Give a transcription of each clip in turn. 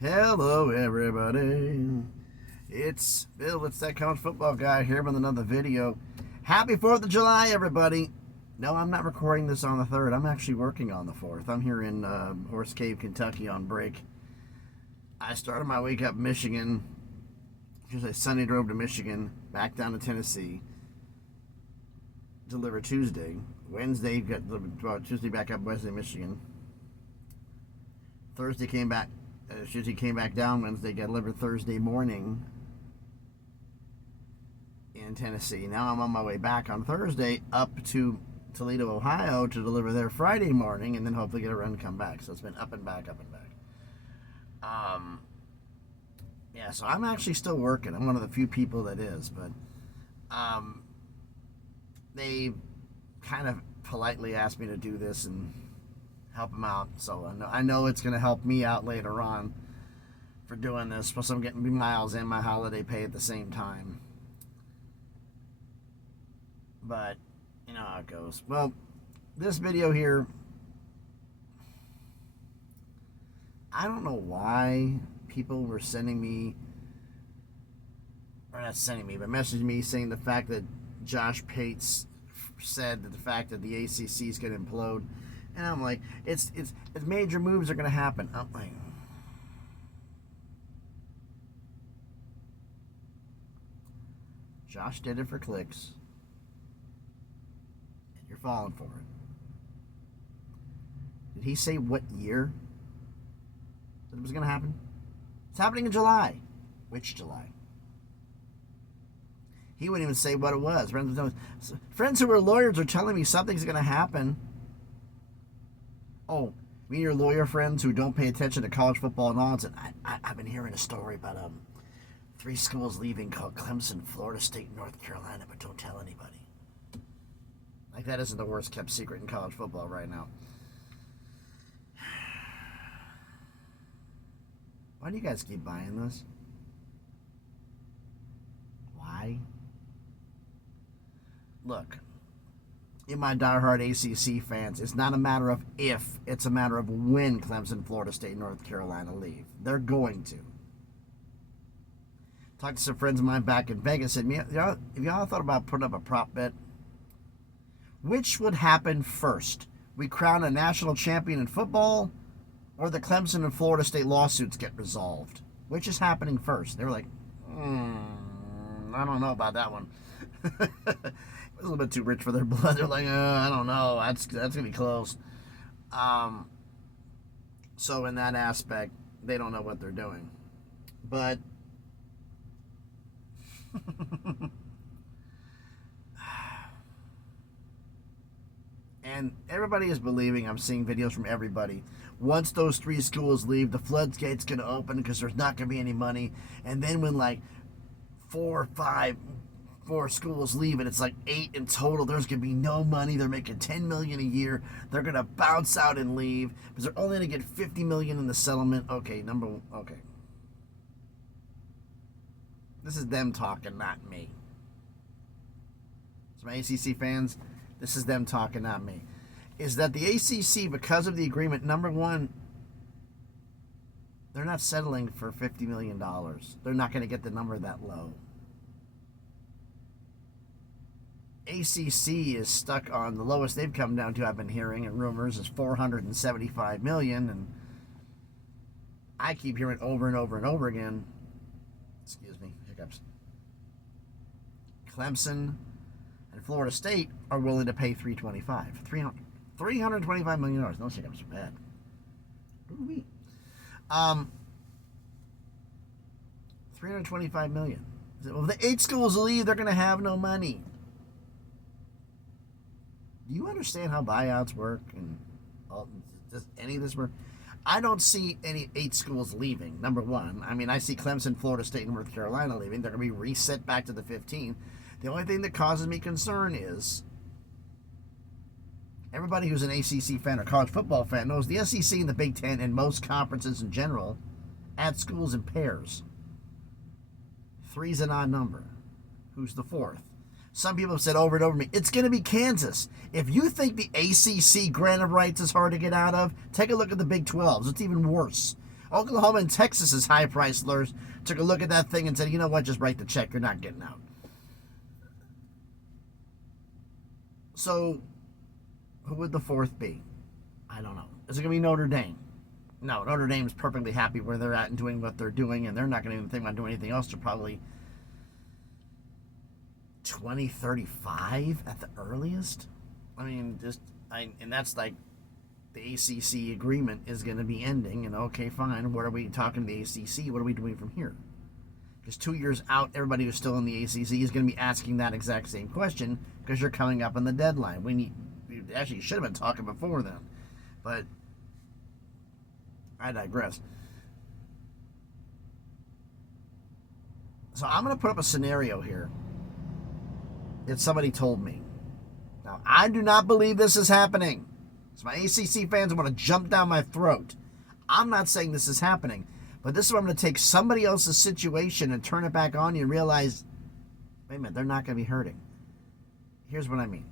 Hello, everybody. It's Bill. It's that college football guy here with another video. Happy 4th of July, everybody. No, I'm not recording this on the 3rd. I'm actually working on the 4th. I'm here in Horse Cave, Kentucky on break. I started my week up in Michigan. Tuesday, Sunday drove to Michigan, back down to Tennessee. Delivered Tuesday. Wednesday, got delivered, Tuesday back up Wednesday, Michigan. Thursday came back. Tuesday came back down. Wednesday got delivered Thursday morning in Tennessee. Now I'm on my way back on Thursday up to Toledo, Ohio to deliver there Friday morning and then hopefully get a run and come back. So it's been up and back, up and back. Yeah, so I'm actually still working. I'm one of the few people that is, but they kind of politely asked me to do this and help them out. So I know it's going to help me out later on for doing this. Plus, I'm getting miles and my holiday pay at the same time. But you know how it goes. Well, this video here, I don't know why people were sending me, or not sending me, but messaging me saying the fact that Josh Pates said that the fact that the ACC is going to implode. And I'm like, it's major moves are going to happen. I'm like, Josh did it for clicks, and you're falling for it. Did he say what year that it was going to happen? It's happening in July. Which July? He wouldn't even say what it was. Friends who are lawyers are telling me something's going to happen. Oh, me and your lawyer friends who don't pay attention to college football and all. I've been hearing a story about 3 schools leaving called Clemson, Florida State, North Carolina, but don't tell anybody. Like that isn't the worst kept secret in college football right now. Why do you guys keep buying this? Why? Look, in my diehard ACC fans, it's not a matter of if, it's a matter of when Clemson, Florida State, North Carolina leave. They're going to. Talked to some friends of mine back in Vegas. Said, if y'all thought about putting up a prop bet, which would happen first? We crown a national champion in football, or the Clemson and Florida State lawsuits get resolved? Which is happening first? They were like, I don't know about that one. It was a little bit too rich for their blood. They're like, I don't know. That's gonna be close. So in that aspect, they don't know what they're doing. But and everybody is believing. I'm seeing videos from everybody. Once those 3 schools leave, the floodgate's gonna open because there's not gonna be any money. And then when like 4 or 5 more schools leave and it's like 8 in total, there's gonna be no money. They're making $10 million a year. They're gonna bounce out and leave because they're only gonna get $50 million in the settlement. Okay. This is them talking, not me. So my ACC fans, this is them talking, not me. Is that the ACC, because of the agreement, number one, they're not settling for $50 million. They're not going to get the number that low. ACC is stuck on the lowest they've come down to, I've been hearing, and rumors, is $475 million. And I keep hearing over and over and over again, excuse me, hiccups, Clemson and Florida State are willing to pay $325 million. No hiccups are bad. Ooh-wee. $325 million. Well, the 8 schools leave, they're going to have no money. Do you understand how buyouts work and does any of this work? I don't see any 8 schools leaving, number one. I mean, I see Clemson, Florida State, and North Carolina leaving. They're going to be reset back to the 15. The only thing that causes me concern is everybody who's an ACC fan or college football fan knows the SEC and the Big Ten and most conferences in general add schools in pairs. 3's an odd number. Who's the 4th? Some people have said over and over to me, it's going to be Kansas. If you think the ACC grant of rights is hard to get out of, take a look at the Big 12s. It's even worse. Oklahoma and Texas's high-priced lawyers took a look at that thing and said, you know what, just write the check. You're not getting out. So, who would the fourth be? I don't know. Is it going to be Notre Dame? No, Notre Dame's perfectly happy where they're at and doing what they're doing, and they're not going to even think about doing anything else to probably 2035 at the earliest. I mean, and that's like the ACC agreement is going to be ending, and okay, fine. What are we talking to the ACC? What are we doing from here? Because 2 years out, everybody who's still in the ACC is going to be asking that exact same question because you're coming up on the deadline. We actually should have been talking before then, but I digress. So I'm going to put up a scenario here that somebody told me. Now, I do not believe this is happening. So my ACC fans want to jump down my throat. I'm not saying this is happening, but this is where I'm going to take somebody else's situation and turn it back on you and realize, wait a minute, they're not going to be hurting. Here's what I mean.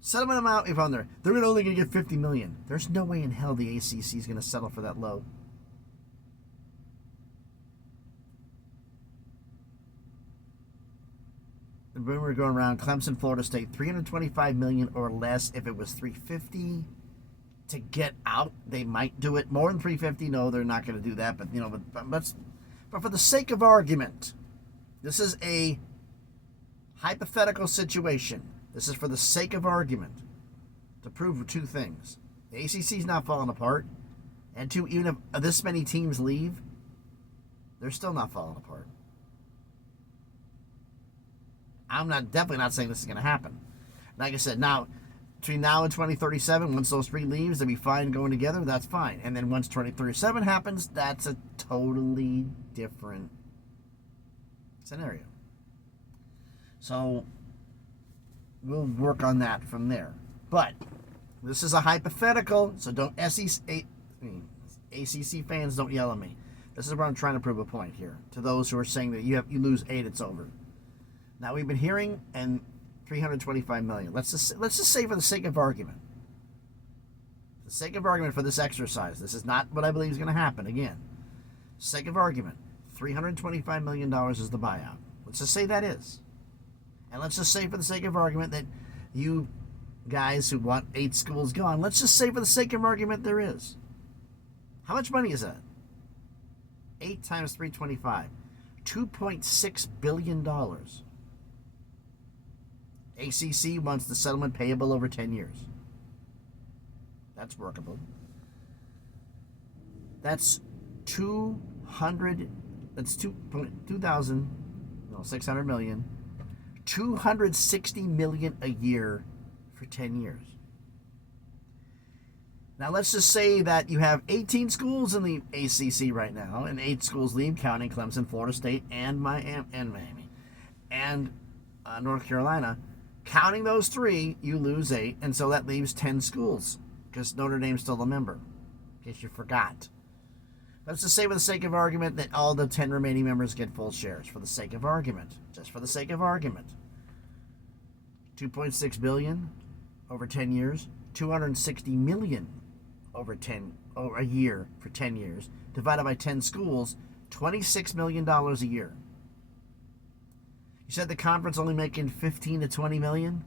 Settlement amount, if on there, they're only going to get $50 million. There's no way in hell the ACC is going to settle for that low. The rumor going around, Clemson, Florida State, $325 million or less. If it was $350 to get out, they might do it. More than $350, no, they're not going to do that. But but for the sake of argument, this is a hypothetical situation. This is for the sake of argument to prove two things: the ACC is not falling apart, and two, even if this many teams leave, they're still not falling apart. I'm definitely not saying this is going to happen. Like I said, now, between now and 2037, once those three leaves, they'll be fine going together, that's fine. And then once 2037 happens, that's a totally different scenario. So, we'll work on that from there. But, this is a hypothetical, so don't ACC fans, don't yell at me. This is where I'm trying to prove a point here. To those who are saying that you lose 8, it's over. Now we've been hearing and $325 million. Let's just say for the sake of argument. For the sake of argument for this exercise. This is not what I believe is going to happen again. Sake of argument. $325 million is the buyout. Let's just say that is. And let's just say for the sake of argument that you guys who want 8 schools gone, let's just say for the sake of argument there is. How much money is that? 8 times 325. $2.6 billion. ACC wants the settlement payable over 10 years. That's workable. That's 600 million. 260 million a year for 10 years. Now let's just say that you have 18 schools in the ACC right now, and 8 schools leave, counting Clemson, Florida State, and Miami, and North Carolina. Counting those 3, you lose 8, and so that leaves 10 schools, because Notre Dame's still a member, in case you forgot. Let's just say for the sake of argument that all the 10 remaining members get full shares, for the sake of argument. Just for the sake of argument. $2.6 billion over 10 years, $260 million over a year for 10 years, divided by 10 schools, $26 million a year. You said the conference only making 15 to 20 million?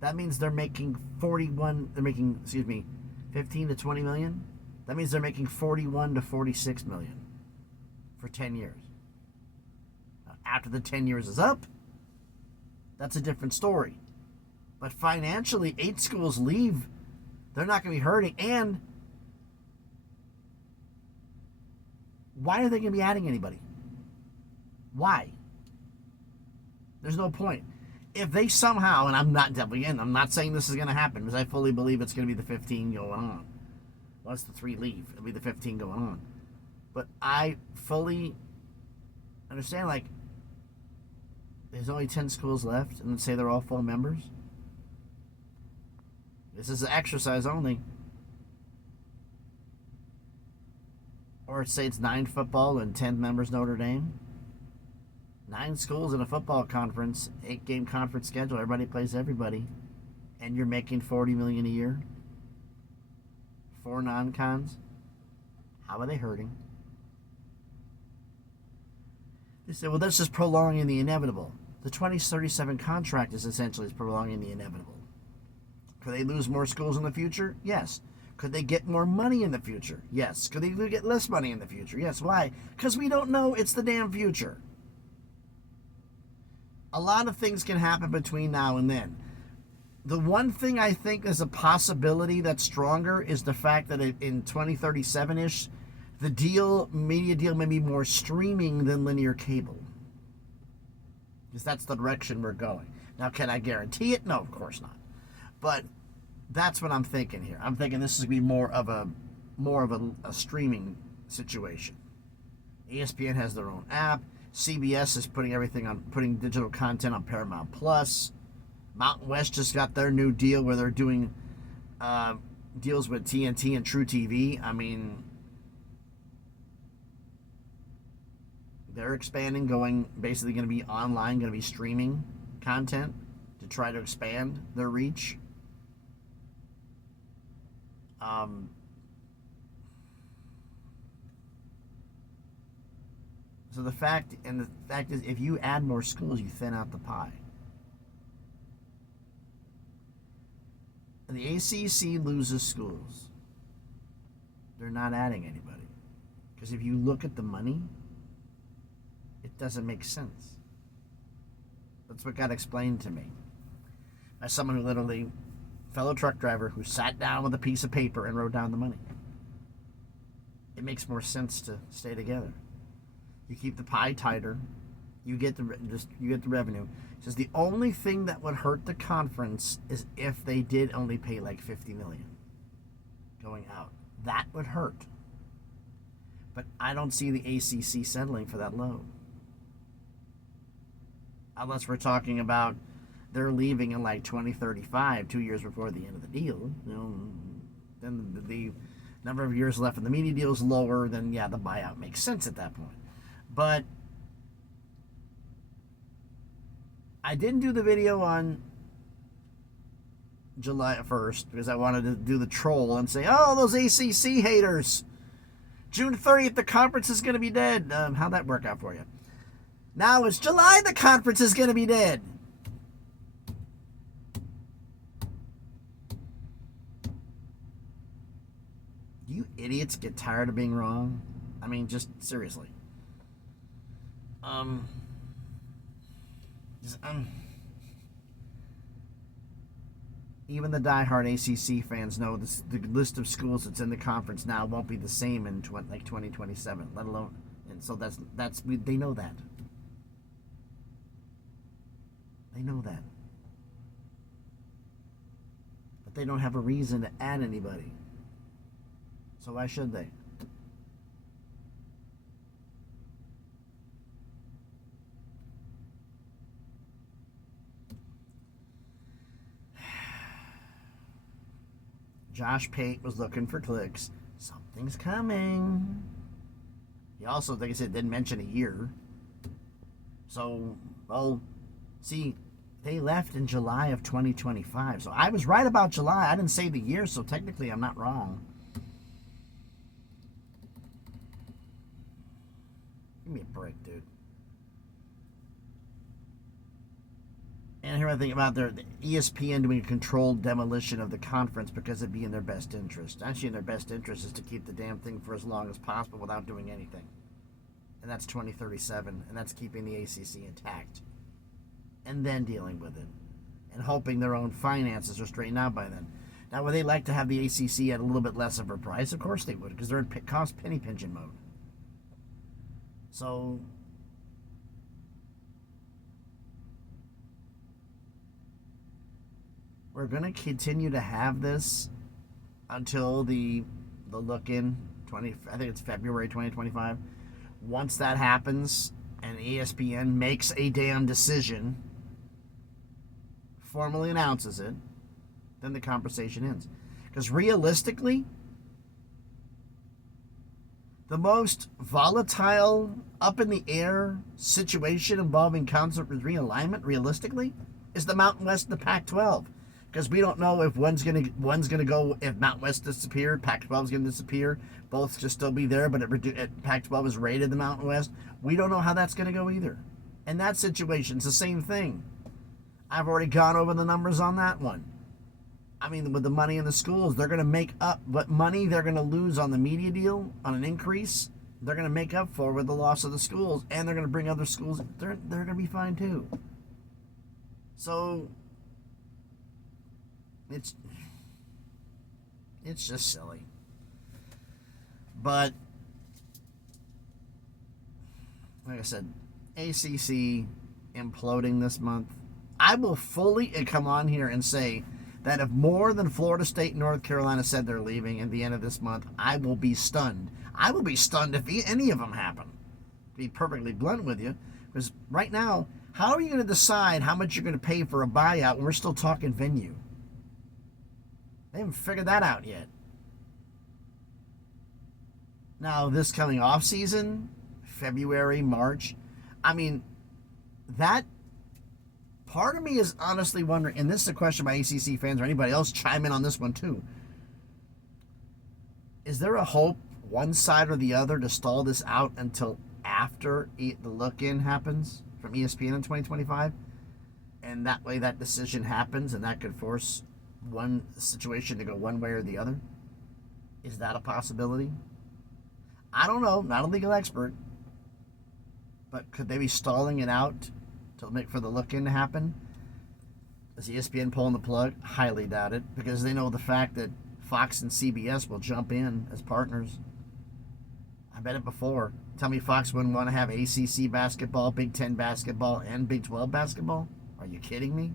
That means they're making 15 to 20 million? That means they're making 41 to 46 million for 10 years. Now, after the 10 years is up, that's a different story. But financially, 8 schools leave. They're not going to be hurting. And why are they going to be adding anybody? Why? There's no point. If they somehow, and I'm not saying this is going to happen, because I fully believe it's going to be the 15 going on. Once the 3 leave, it'll be the 15 going on. But I fully understand, like, there's only 10 schools left, and let's say they're all full members. This is an exercise only. Or say it's 9 football and 10 members Notre Dame. 9 schools in a football conference, 8-game conference schedule, everybody plays everybody, and you're making $40 million a year. 4 non-cons. How are they hurting? They say, well, this is prolonging the inevitable. The 2037 contract is essentially prolonging the inevitable. Could they lose more schools in the future? Yes. Could they get more money in the future? Yes. Could they get less money in the future? Yes. Why? Because we don't know. It's the damn future. A lot of things can happen between now and then. The one thing I think is a possibility that's stronger is the fact that in 2037-ish, the media deal may be more streaming than linear cable. Because that's the direction we're going. Now, can I guarantee it? No, of course not. But that's what I'm thinking here. I'm thinking this is going to be more of a streaming situation. ESPN has their own app. CBS is putting digital content on Paramount Plus. Mountain West just got their new deal where they're doing deals with TNT and True TV. I mean, they're expanding, basically going to be online, going to be streaming content to try to expand their reach. So the fact is, if you add more schools, you thin out the pie. The ACC loses schools. They're not adding anybody. Because if you look at the money, it doesn't make sense. That's what got explained to me. As someone who literally, fellow truck driver, who sat down with a piece of paper and wrote down the money. It makes more sense to stay together. You keep the pie tighter. You get the revenue. It says the only thing that would hurt the conference is if they did only pay like $50 million going out. That would hurt. But I don't see the ACC settling for that low. Unless we're talking about they're leaving in like 2035, 2 years before the end of the deal. Then the number of years left in the media deal is lower. Then yeah, the buyout makes sense at that point. But I didn't do the video on July 1st because I wanted to do the troll and say, oh, those ACC haters. June 30th, the conference is going to be dead. How'd that work out for you? Now it's July, the conference is going to be dead. You idiots get tired of being wrong? I mean, just seriously. Even the diehard ACC fans know the list of schools that's in the conference now won't be the same in 2027, let alone, and so they know that. They know that. But they don't have a reason to add anybody. So why should they? Josh Pate was looking for clicks. Something's coming. He also, like I said, didn't mention a year. So, well, see, they left in July of 2025. So I was right about July. I didn't say the year, so technically I'm not wrong. Give me a break, dude. And here I think about the ESPN doing a controlled demolition of the conference because it'd be in their best interest. Actually, in their best interest is to keep the damn thing for as long as possible without doing anything. And that's 2037, and that's keeping the ACC intact. And then dealing with it. And hoping their own finances are straightened out by then. Now, would they like to have the ACC at a little bit less of a price? Of course they would, because they're in cost penny pinching mode. So we're going to continue to have this until the look-in, I think it's February 2025. Once that happens and ESPN makes a damn decision, formally announces it, then the conversation ends. Because realistically, the most volatile, up-in-the-air situation involving conference realignment, realistically, is the Mountain West and the Pac-12. because we don't know if one's gonna go, if Mountain West disappeared, Pac-12 is gonna disappear. Both should still be there, but Pac-12 has raided the Mountain West. We don't know how that's gonna go either. In that situation, it's the same thing. I've already gone over the numbers on that one. I mean, with the money in the schools, they're gonna make up what money they're gonna lose on the media deal on an increase. They're gonna make up for with the loss of the schools, and they're gonna bring other schools. They're gonna be fine too. So it's just silly. But like I said, ACC imploding this month. I will fully come on here and say that if more than Florida State and North Carolina said they're leaving at the end of this month, I will be stunned. I will be stunned if any of them happen. To be perfectly blunt with you, because right now, how are you going to decide how much you're going to pay for a buyout when we're still talking venue? They haven't figured that out yet. Now, this coming off season, February, March, I mean, that part of me is honestly wondering, and this is a question by ACC fans or anybody else, chime in on this one too. Is there a hope, one side or the other, to stall this out until after the look-in happens from ESPN in 2025? And that way that decision happens, and that could force one situation to go one way or the other? Is that a possibility? I don't know. Not a legal expert. But could they be stalling it out to make for the look-in to happen? Is ESPN pulling the plug? Highly doubt it, because they know the fact that Fox and CBS will jump in as partners. I bet it before. Tell me Fox wouldn't want to have ACC basketball, Big Ten basketball, and Big 12 basketball? Are you kidding me?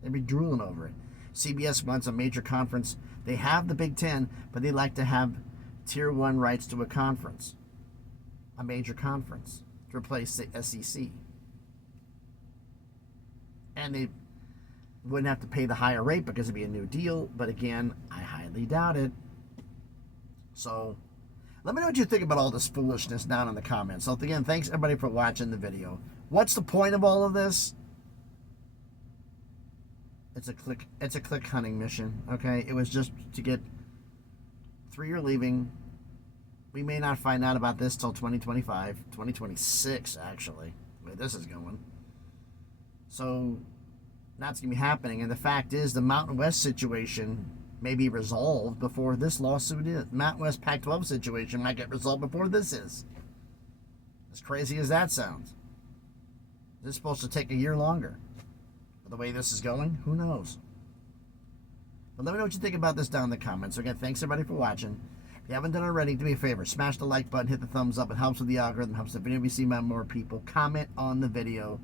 They'd be drooling over it. CBS wants a major conference. They have the Big Ten, but they like to have Tier 1 rights to a conference, a major conference, to replace the SEC. And they wouldn't have to pay the higher rate because it'd be a new deal, but again, I highly doubt it. So let me know what you think about all this foolishness down in the comments. So again, thanks everybody for watching the video. What's the point of all of this? It's a click hunting mission, okay? It was just to get 3-year leaving. We may not find out about this till 2025, 2026 actually, the way this is going. So that's going to be happening. And the fact is, the Mountain West situation may be resolved before this lawsuit is. Mountain West Pac-12 situation might get resolved before this is. As crazy as that sounds. This is supposed to take a year longer. But the way this is going, who knows? But let me know what you think about this down in the comments. So again, thanks everybody for watching. If you haven't done it already, do me a favor. Smash the like button, hit the thumbs up. It helps with the algorithm, helps the video be seen by more people. Comment on the video.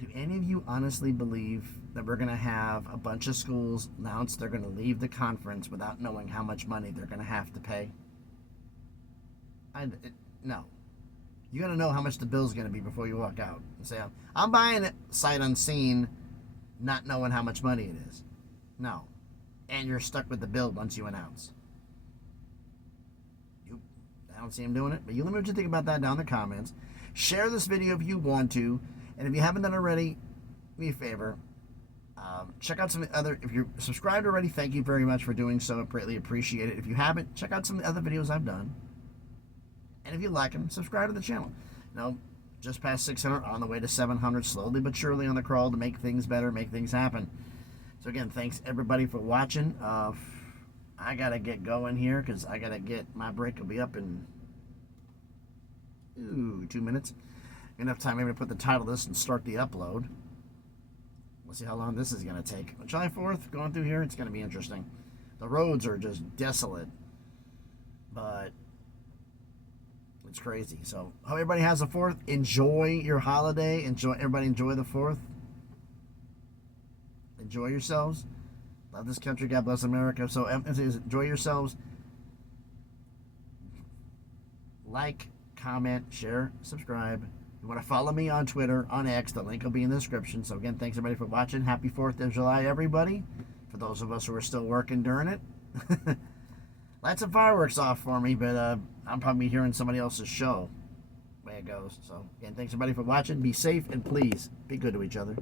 Do any of you honestly believe that we're going to have a bunch of schools announce they're going to leave the conference without knowing how much money they're going to have to pay? No. You got to know how much the bill's going to be before you walk out and say, I'm buying it sight unseen, not knowing how much money it is. No. And you're stuck with the bill once you announce. I don't see him doing it, but you let me know what you think about that down in the comments. Share this video if you want to. And if you haven't done it already, do me a favor. Check out some other, if you're subscribed already, thank you very much for doing so. I greatly appreciate it. If you haven't, check out some of the other videos I've done. And if you like them, subscribe to the channel. You know, just past 600, on the way to 700, slowly but surely on the crawl to make things better, make things happen. So again, thanks everybody for watching. I got to get going here because I got to get, my break will be up in 2 minutes. Enough time maybe to put the title of this and start the upload. We'll see how long this is going to take. July 4th, going through here, it's going to be interesting. The roads are just desolate. But it's crazy. So, hope everybody has the 4th. Enjoy your holiday. Everybody enjoy the 4th. Enjoy yourselves. Love this country. God bless America. So, enjoy yourselves. Like, comment, share, subscribe. If you want to follow me on Twitter, on X, the link will be in the description. So again, thanks everybody for watching. Happy 4th of July, everybody. For those of us who are still working during it. Light some fireworks off for me, but I'm probably hearing somebody else's show. The way it goes. So again, thanks everybody for watching. Be safe and please be good to each other.